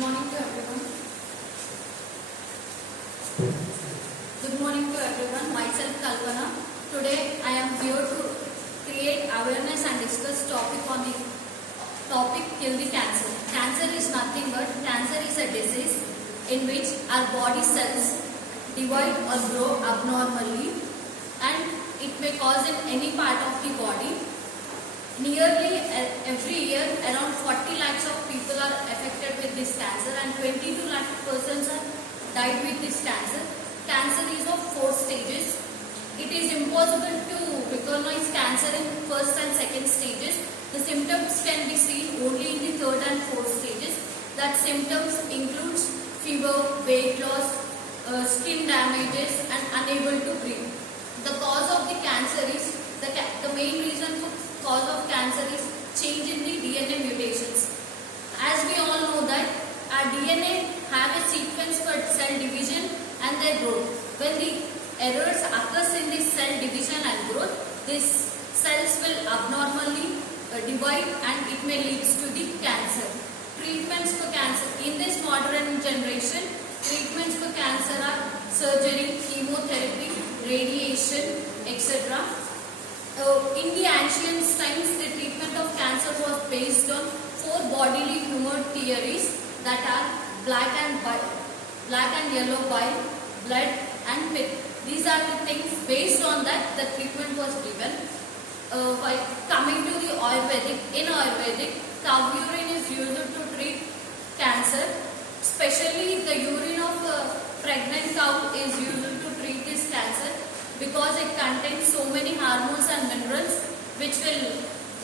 morning to everyone. Good morning to everyone. Myself Kalpana. Today I am here to create awareness and discuss topic on the topic kill the cancer. Cancer is nothing but cancer is a disease in which our body cells divide or grow abnormally, and it may cause in any part of the body. Nearly every year around 40 lakhs of people are affected with this cancer and 22 lakh persons are died with this cancer. Cancer is of 4 stages. It is impossible to recognize cancer in first and second stages. The symptoms can be seen only in the third and fourth stages. That symptoms includes fever, weight loss, skin damages and unable to breathe. The cause of the cancer is the main reason for cause of cancer is change in the DNA mutations. As we all know that our DNA have a sequence for cell division and their growth. When the errors occurs in the cell division and growth, these cells will abnormally divide and it may lead to the cancer. Treatments for cancer. In this modern generation, treatments for cancer are surgery, chemotherapy, radiation, etc. In the ancient times, the treatment of cancer was based on 4 bodily humor theories that are black and yellow bile, blood and pit. These are the things based on that the treatment was given. By coming to the Ayurvedic, in Ayurvedic, cow urine is used to treat cancer. Especially the urine of a pregnant cow is used to treat this cancer, because it contains so many hormones and minerals which will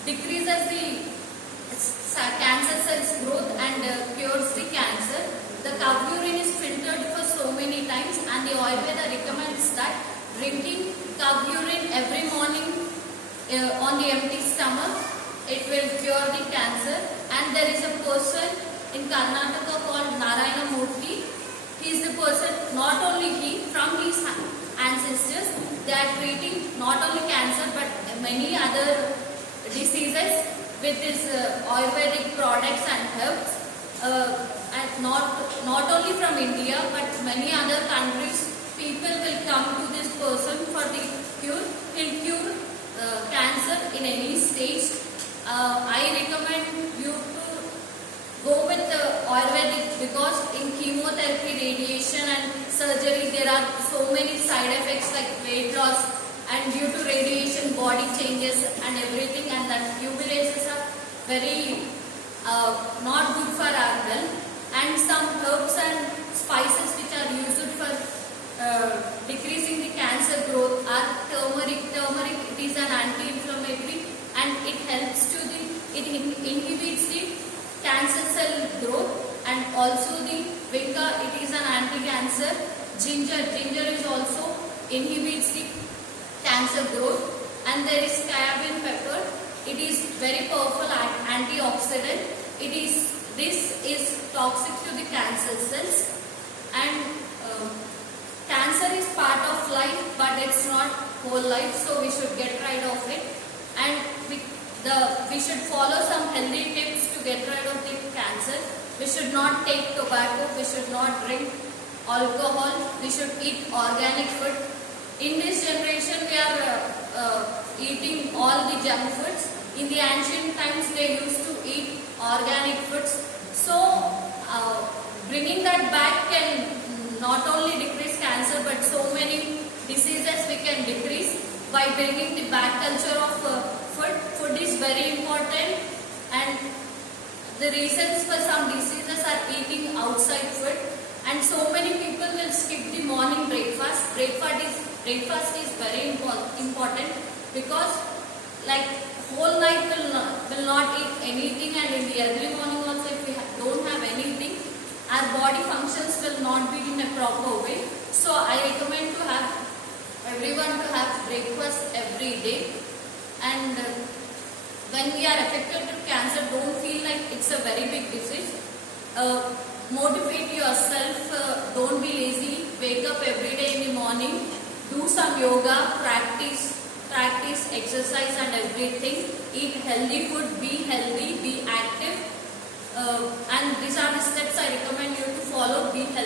decrease as the cancer cells growth and cures the cancer. The cow urine is filtered for so many times, and the Ayurveda recommends that drinking cow urine every morning on the empty stomach, it will cure the cancer. And there is a person in Karnataka called Narayana Murthy. He is the person, not only he, from his ancestors, they are treating not only cancer but many other diseases with his Ayurvedic products and herbs. And not only from India but many other countries, people will come to this person for the cure. He'll cure cancer in any stage. I recommend you to go with Ayurvedic, because in chemotherapy, radiation and surgery there are so many side effects like weight loss, and due to radiation body changes and everything, and that UV rays are very not good for our health. And some herbs and spices which are used for decreasing the cancer growth are turmeric. Turmeric, it is an anti-inflammatory and it helps to it inhibits the cancer cell growth, and also the vinca, it is an anti-cancer. Ginger is also inhibits the cancer growth. And there is cayenne pepper, it is very powerful antioxidant. This is toxic to the cancer cells. And cancer is part of life but it's not whole life, so we should get rid of it. And we should follow some healthy tips to get rid of the cancer. We should not take tobacco, we should not drink alcohol, we should eat organic food. In this generation we are eating all the junk foods. In the ancient times they used to eat organic foods. So bringing that back can not only decrease cancer but so many diseases we can decrease by bringing the back culture of food. Food is very important, and the reasons for some diseases are eating outside food, and so many people will skip the morning breakfast. Breakfast is very important, because like whole night will not eat anything, and in the early morning also if we don't have anything, our body functions will not be in a proper way. So I recommend to have everyone to have breakfast every day. And when we are affected with cancer, don't feel like it's a very big disease. Motivate yourself, don't be lazy, wake up every day in the morning, do some yoga, practice exercise and everything, eat healthy food, be healthy, be active, and these are the steps I recommend you to follow. Be healthy.